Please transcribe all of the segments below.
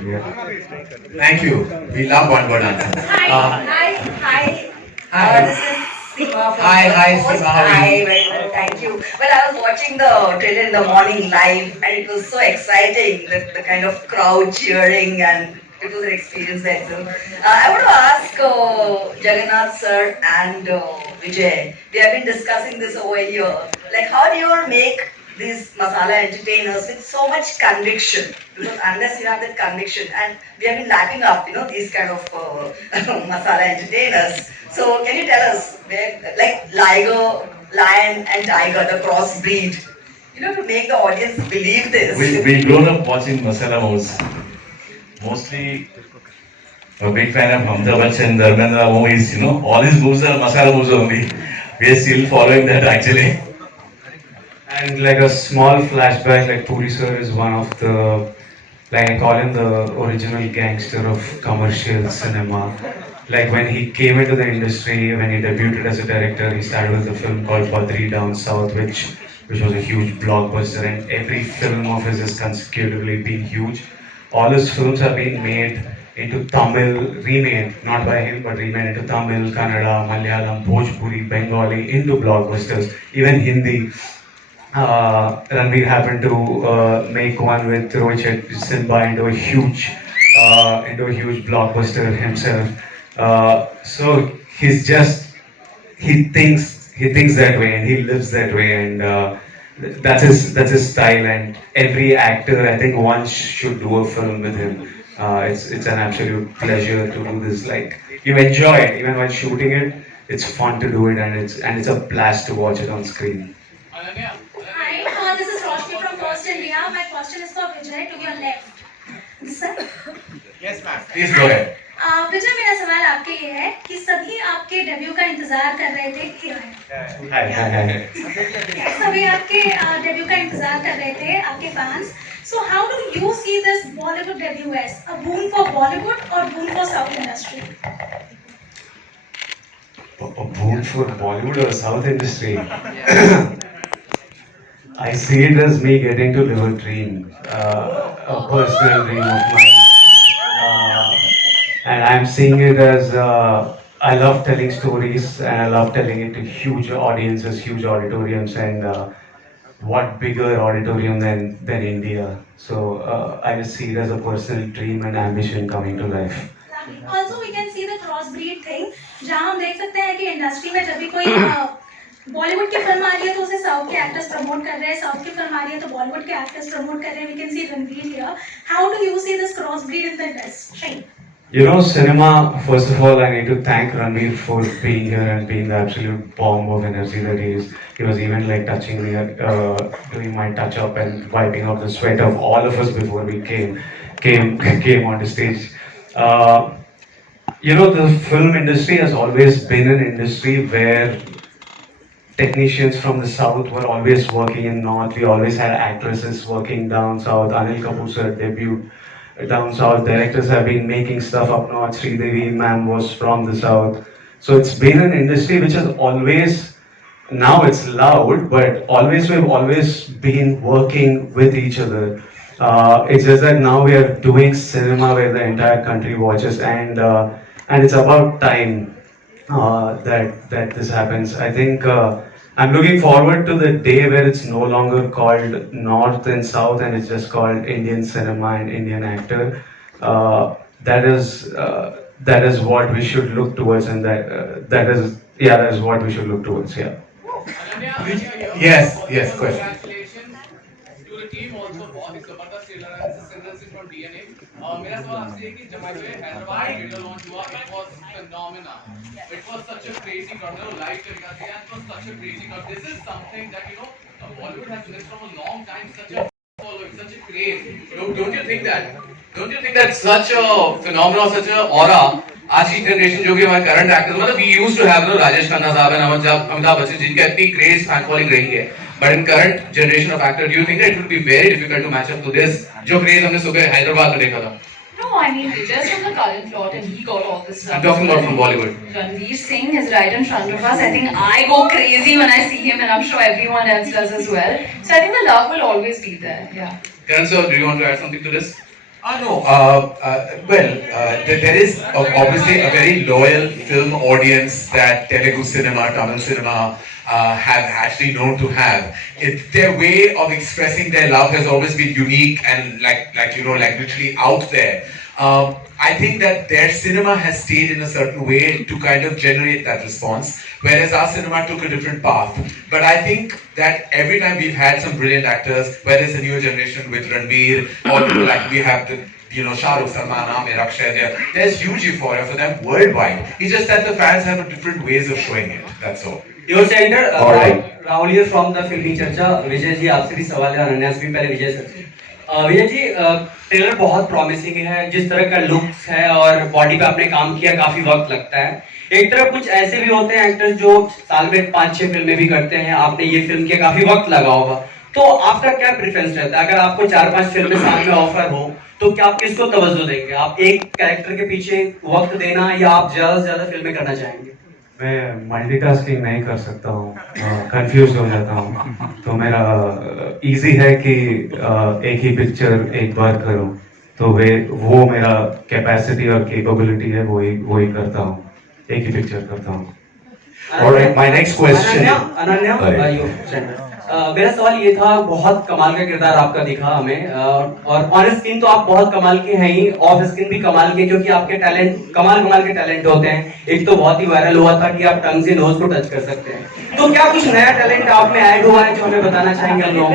Thank you. We love one word answers. Hi. Hi. This is Seema from Hi, hi, First Post. Seema. How are Hi, you? very well, thank you. Well, I was watching the trailer in the morning live, and it was so exciting. The kind of crowd cheering, and it was an experience there. So, I want to ask Jagannath sir and Vijay. We have been discussing this over here. Like, how do you make these masala entertainers with so much conviction? Because unless you have that conviction, and we have been lapping up, these kind of masala entertainers. So can you tell us, where, like liger, lion and tiger, the crossbreed, to make the audience believe this? We grown up watching Masala movies. Mostly a big fan of Hamza Bachchan, Dharmendra movies. All his movies are Masala movies only. We are still following that actually. And like a small flashback, like Puri sir is one of the, like I call him the original gangster of commercial cinema. Like when he came into the industry, when he debuted as a director, he started with a film called Badri Down South, which was a huge blockbuster, and every film of his has consecutively been huge. All his films have been made into Tamil, remade, not by him, but remade into Tamil, Kannada, Malayalam, Bhojpuri, Bengali, into blockbusters, even Hindi. Ranveer happened to make one with Rohit Simba into a huge blockbuster himself. So he thinks that way and he lives that way, and that's his style. And every actor, I think, once should do a film with him. It's an absolute pleasure to do this. Like, you enjoy it even while shooting it. It's fun to do it, and it's a blast to watch it on screen. Ananya. Hi, this is Roshni from First India. My question is for Vijay to your left. Sir? Yes, ma'am. Please go ahead. विजय, मेरा सवाल आपके लिए है कि सभी आपके debut का इंतजार कर रहे थे सभी आपके डेब्यू का इंतजार कर रहे थे आपके fans. So how do you see this Bollywood debut as a boon for Bollywood or boon for South industry? A boon for Bollywood or South industry? I see it as me getting to live a dream, a personal dream of mine. And I'm seeing it as I love telling stories, and I love telling it to huge audiences, huge auditoriums, and what bigger auditorium than India. So I just see it as a personal dream and ambition coming to life. Also, we can see the crossbreed thing, जहाँ हम देख सकते हैं कि industry में जब भी कोई बॉलीवुड की फिल्म आ रही है तो उसे साउथ के एक्टर्स प्रमोट कर रहे हैं, साउथ की फिल्म आ रही है तो बॉलीवुड के एक्टर्स प्रमोट कर रहे हैं. We can see Ranveer here. How do you see this crossbreed in the industry? Cinema, first of all, I need to thank Ranveer for being here and being the absolute bomb of energy that he is. He was even like touching me, doing my touch up and wiping out the sweat of all of us before we came onto stage. The film industry has always been an industry where technicians from the south were always working in north. We always had actresses working down south. Anil Kapoor sir debuted down south. Directors have been making stuff up north. Sridevi ma'am was from the south. So it's been an industry which has always, now it's loud, but we've always been working with each other. It's just that now we are doing cinema where the entire country watches, and it's about time that this happens. I think I'm looking forward to the day where it's no longer called North and South, and it's just called Indian cinema and Indian actor. That is what we should look towards, and that is what we should look towards. Yeah. Yes, question. Congratulations to the team also. बहुत ही जबरदस्त trailer है. This is Singleton from DNA. मेरा सवाल आपसे है कि जब मैं हैदराबाद ट्रेलर लॉन्च हुआ, it was phenomenal. It was such a crazy crowd. Live तरीका से, and it was such a crazy crowd. This is something that Bollywood has missed from a long time. Such a following, such a craze. Don't you think that? Don't you think that such a phenomenon, such a aura? आज की generation जो भी हमारे current actors, मतलब we used to have Rajesh Khanna साहब and Amitabh Bachchan जिनका इतनी craze fan following रही है, but in current generation of actor, do you think that it would be very difficult to match up to this जो क्रेज हमने सुबह हैदराबाद में देखा था? No, I mean, just from the current plot, and he got all this stuff. I'm talking about from Bollywood. Ranveer Singh is right in front of us. I think I go crazy when I see him, and I'm sure everyone else does as well. So I think the love will always be there. Yeah. Karan sir, do you want to add something to this? No. There is obviously a very loyal film audience that Telugu cinema, Tamil cinema have actually known to have. Their way of expressing their love has always been unique and like literally out there. I think that their cinema has stayed in a certain way to kind of generate that response, whereas our cinema took a different path. But I think that every time we've had some brilliant actors, whether it's the newer generation with Ranveer, or like we have the Shah Rukh, Salman, Amir, Akshay, there's huge euphoria for them worldwide. It's just that the fans have different ways of showing it. That's all. Your center, All right. Rahul here from the Filmi चर्चा. विजय जी आपसे भी सवाल है, अनन्या से भी पहले विजय sir से. Vijay ji trailer बहुत प्रॉमिसिंग है, जिस तरह का लुक्स है और बॉडी पे आपने काम किया, काफी वक्त लगता है. एक तरफ कुछ ऐसे भी होते हैं एक्टर्स जो साल में 5-6 फिल्में भी करते हैं, आपने ये फिल्म किया, काफी वक्त लगा होगा. तो आपका क्या प्रेफरेंस रहता है? अगर आपको 4-5 फिल्में साल में ऑफर हो तो क्या आप किसको तवज्जो देंगे? आप एक कैरेक्टर के पीछे वक्त देना या आप ज्यादा से ज्यादा फिल्में करना चाहेंगे? मैं मल्टीटास्किंग नहीं कर सकता हूँ, कंफ्यूज हो जाता हूँ. तो मेरा इजी है कि एक ही पिक्चर एक बार करूँ. तो वो मेरा कैपेसिटी और कैपेबिलिटी है, वही करता हूँ, एक ही पिक्चर करता हूँ. Alright, my next question. Ananya, मेरा सवाल ये था, बहुत कमाल का किरदार आपका दिखा हमें, और ऑन स्क्रीन तो आप बहुत कमाल के हैं ही, ऑफ स्क्रीन भी कमाल के, क्योंकि आपके टैलेंट कमाल के टैलेंट होते हैं. एक तो बहुत ही वायरल हुआ था कि आप टंग से नोज को टच कर सकते हैं. तो क्या कुछ नया टैलेंट आप में ऐड हुआ है जो हमें बताना चाहेंगे हम लोगों को?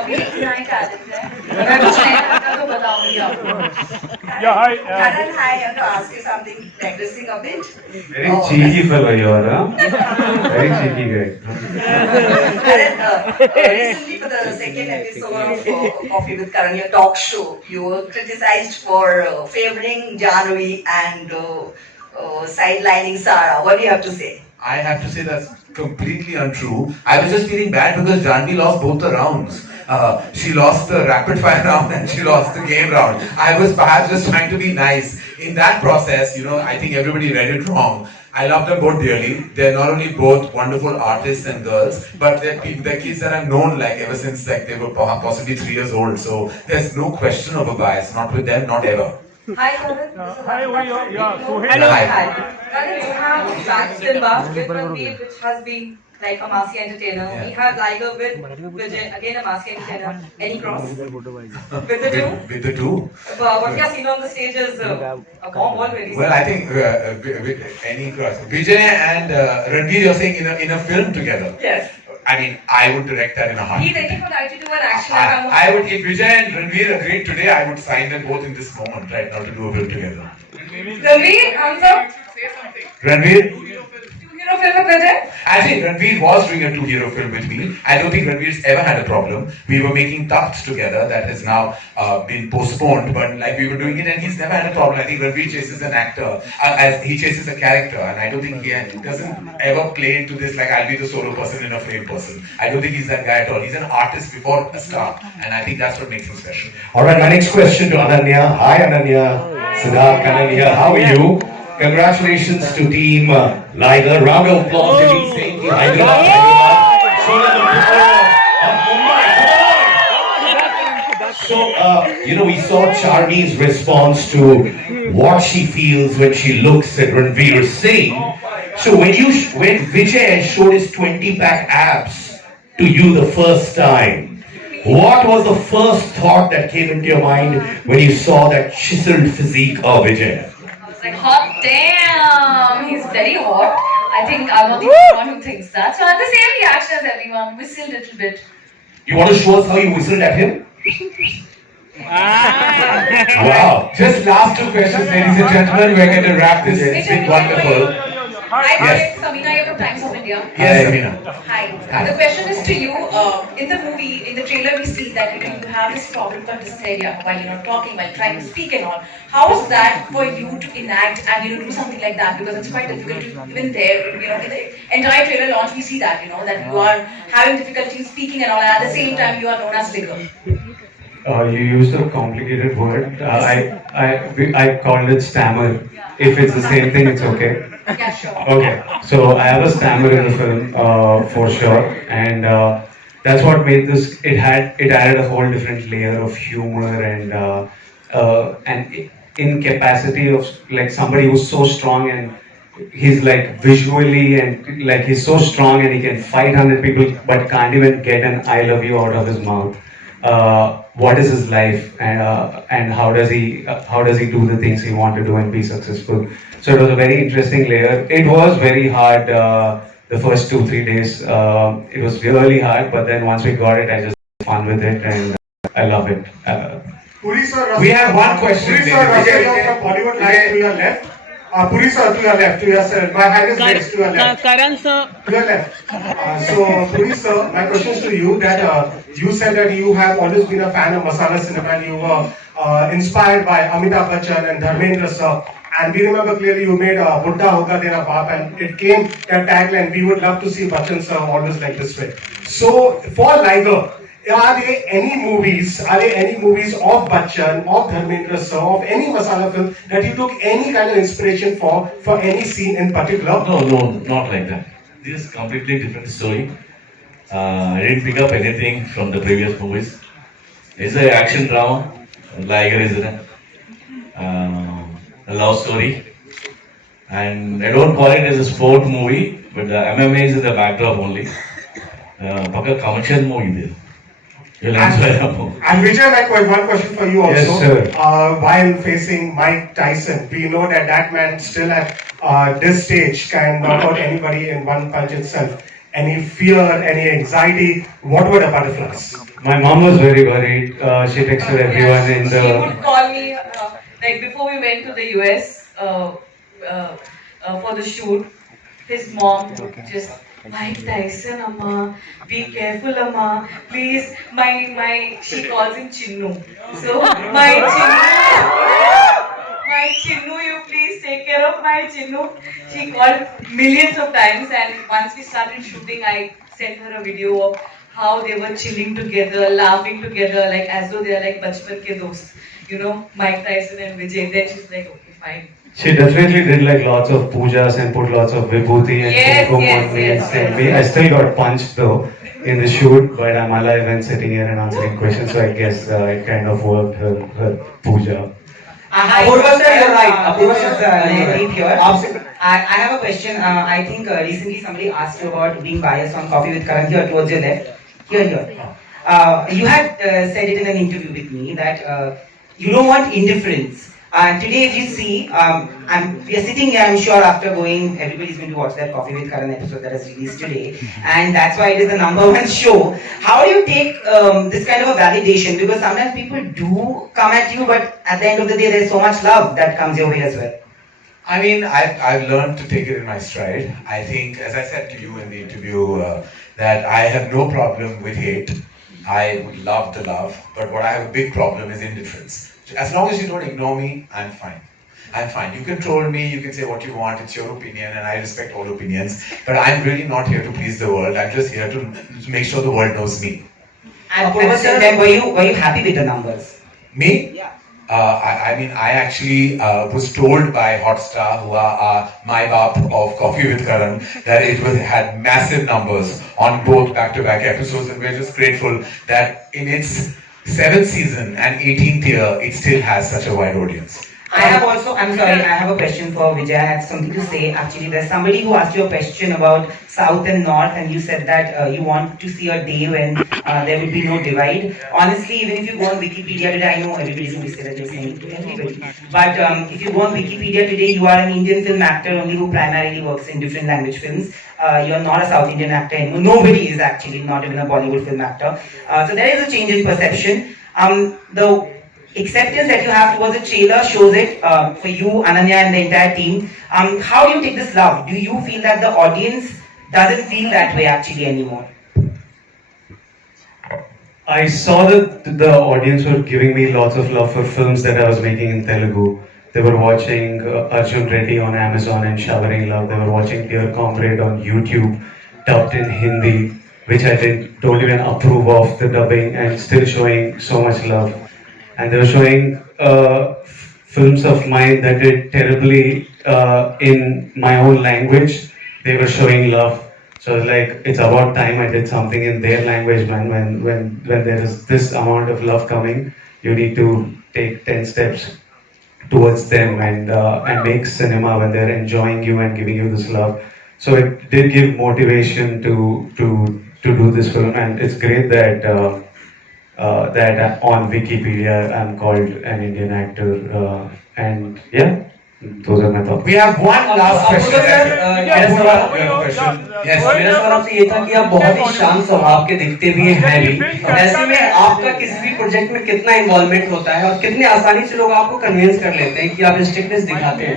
अभी इतना ही टैलेंट है, मैं कुछ नया करता तो बताऊंगी आपको. Karan, hi, I want to ask you something, digressing a bit. Very cheeky fellow you are, huh? Very cheeky guy. Karan, recently for the second episode of Coffee with Karan, your talk show, you were criticized for favoring Janvi and sidelining Sara. What do you have to say? I have to say that's completely untrue. I was just feeling bad because Janvi lost both the rounds. She lost the rapid fire round and she lost the game round. I was perhaps just trying to be nice. In that process, I think everybody read it wrong. I love them both dearly. They're not only both wonderful artists and girls, but they're kids that I've known ever since they were possibly 3 years old. So there's no question of a bias. Not with them, not ever. Hi, Karan. Hi, so Hello. Hi. Karan, you have Backstamba with Ranveer, which has been like a massy entertainer. Yeah. We have Liger with Vijay, again a massy entertainer. Any cross? With the two? With the two? What we have seen on the stage is a bomb already. Well, I think with any cross. Vijay and Ranveer, you're saying in a film together? Yes. I mean, I would direct that in a heartbeat. He's ready for that to do an action. I would, if Vijay and Ranveer agreed today, I would sign them both in this moment right now to do a film together. Ranveer, answer. Say something. Ranveer? Two-hero film with Vijay? Actually, Ranveer was doing a 2-hero film with me. I don't think Ranveer's ever had a problem. We were making Tufts together, that has now been postponed, but we were doing it and he's never had a problem. I think Ranveer chases an actor, as he chases a character, and I don't think he doesn't ever play into this I'll be the solo person in a frame person. I don't think he's that guy at all. He's an artist before a star, and I think that's what makes him special. Alright, my next question to Ananya. Hi Ananya, Siddharth, Karan here. How are you? Congratulations to team LIGER. Round of applause to Team Saint. Hyderabad. Show them the power of Mumbai. So, we saw Charmi's response to what she feels when she looks at Ranveer Singh. So when Vijay showed his 20-pack abs to you the first time, what was the first thought that came into your mind when you saw that chiseled physique of Vijay? I was like, hot damn, he's very hot. I think I'm not the only one who thinks that. So I had the same reaction as everyone, whistled a little bit. You want to show us how you whistled at him? Wow. Just last 2 questions, ladies and gentlemen. We're going to wrap this. It's been wonderful. Hi, Yes. Samina here from Times of India. Yes, Amina. Hi. The question is to you. In the movie, in the trailer, we see that you have this problem called dysphagia while you're not talking, while trying to speak and all. How was that for you to enact and do something like that? Because it's quite difficult to even there. In the entire trailer launch, we see that that you are having difficulty speaking and all, and at the same time, you are known as LIGER. You used a complicated word. I called it stammer. If it's the same thing, it's okay. Yeah, sure. Okay, so I have a stammer in the film for sure, and that's what made this. It added a whole different layer of humor and an incapacity of like somebody who's so strong and he's like visually and like he's so strong and he can fight 100 people but can't even get an I love you out of his mouth. What is his life and how does he do the things he want to do and be successful? So it was a very interesting layer. It was very hard the first 2-3 days. It was really hard, but then once we got it, I just had fun with it and I love it. Puri sir, We have one question. Puri sir, Vijay, from Bollywood Live to your left. Puri sir, to your left, to your sir. My hand is raised to your left. Karan sir. To your left. So, Puri sir, my question is to you that you said that you have always been a fan of Masala cinema and you were inspired by Amitabh Bachchan and Dharmendra sir. And we remember clearly you made Buddha Hoga Tera Baap and it came that tagline, we would love to see Bachchan sir always like this way. So, for Liger, are there any movies of Bachchan, of Dharmendra sir, of any Masala film that you took any kind of inspiration for any scene in particular? No, not like that. This is completely different story. I didn't pick up anything from the previous movies. It's an action drama. Liger is a love story. And I don't call it as a sport movie, but the MMA is in the backdrop only. Paka commercial movie there. You'll enjoy the movie. And Vijay, one question for you also. Yes, sir. While facing Mike Tyson, we know that man still at this stage can knock out anybody in one punch itself. Any fear, any anxiety, what were the butterflies? My mom was very worried. She texted everyone in She the. would call me like before we went to the US for the shoot. His mom would just, Mike Tyson, Amma, be careful, Amma. Please, she calls him Chinnu. So, my Chinnu, you please take care of my Chinnu. She called millions of times, and once we started shooting, I sent her a video of how they were chilling together, laughing together, like as though they are like bachpan ke dost. You know, Mike Tyson and Vijay. Then she's like, okay, fine. She definitely did like lots of pujas and put lots of vibhuti and kumkum on me and sent me. I still got punched though in the shoot, but I'm alive and sitting here and answering questions, so I guess it kind of worked her puja. Apurva sir, you're right. Apurva sir, here. I have a question. I think recently somebody asked you about being biased on Coffee with Karan here towards your left. Here. You had said it in an interview with me that you don't want indifference. Today, if you see, we are sitting here, I'm sure after everybody's going to watch that Coffee with Karan episode that is released today, and that's why it is the #1 show. How do you take this kind of a validation? Because sometimes people do come at you, but at the end of the day, there's so much love that comes your way as well. I mean, I've learned to take it in my stride. I think, as I said to you in the interview, that I have no problem with hate. I would love the love, but what I have a big problem is indifference. As long as you don't ignore me, I'm fine. I'm fine. You can troll me, you can say what you want, it's your opinion, and I respect all opinions. But I'm really not here to please the world. I'm just here to make sure the world knows me. And at the same time, were you happy with the numbers? Me? Yeah. I mean, I actually was told by Hotstar, who are my bap of Coffee with Karan, that it had massive numbers on both back-to-back episodes, and we're just grateful that in its 7th season and 18th year, it still has such a wide audience. I have a question for Vijay. I have something to say. Actually, there's somebody who asked you a question about South and North, and you said that you want to see a day when there will be no divide. Honestly, even if you go on Wikipedia today, I know everybody's going to say that you're saying it to everybody. But if you go on Wikipedia today, you are an Indian film actor only who primarily works in different language films. You're not a South Indian actor anymore. Nobody is actually, not even a Bollywood film actor. So there is a change in perception. The acceptance that you have towards the trailer shows it for you, Ananya, and the entire team. How do you take this love? Do you feel that the audience doesn't feel that way actually anymore? I saw that the audience were giving me lots of love for films that I was making in Telugu. They were watching Arjun Reddy on Amazon and showering love. They were watching Dear Comrade on YouTube, dubbed in Hindi, which I don't even approve of the dubbing, and still showing so much love. And they were showing films of mine that did terribly in my own language. They were showing love. So I was like, it's about time I did something in their language, man. When there is this amount of love coming, you need to take 10 steps towards them and make cinema when they're enjoying you and giving you this love. So it did give motivation to do this film, and it's great that on Wikipedia I'm called an Indian actor, and yeah, those are my thoughts. We have one last question. मेरा सवाल आपसे ये था कि आप बहुत ही शांत स्वभाव के दिखते भी हैं भी, ऐसे में आपका किसी भी प्रोजेक्ट में कितना इन्वॉल्वमेंट होता है और कितने आसानी से लोग आपको कन्विंस कर लेते हैं कि आप स्ट्रिक्टनेस दिखाते हैं?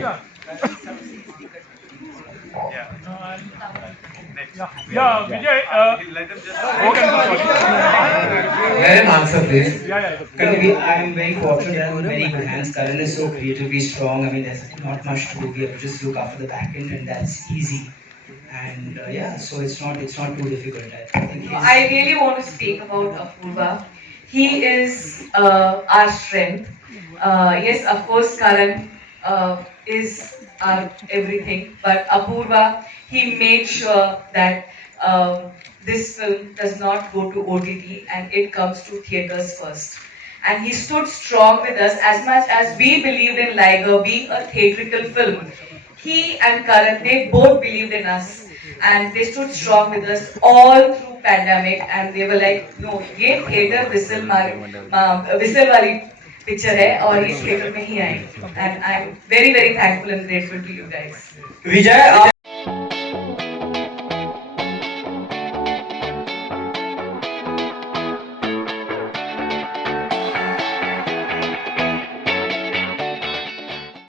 Yeah, Vijay, let him just. Let him answer, please. I am very fortunate that I'm in very good hands. Karan is so creatively strong. I mean, there's not much to do. We have to just look after the back end, and that's easy. And yeah, so it's not too difficult. I think I really want to speak about Apurva. He is our strength. Yes, of course, Karan is our everything, but Apurva, he made sure that this film does not go to OTT and it comes to theatres first. And he stood strong with us as much as we believed in Liger being a theatrical film. He and Karan, they both believed in us and they stood strong with us all through pandemic, and they were like, no, ये theatre whistle वाली picture है और ये theatre में ही आएगी. And I'm very, very thankful and grateful to you guys. Vijay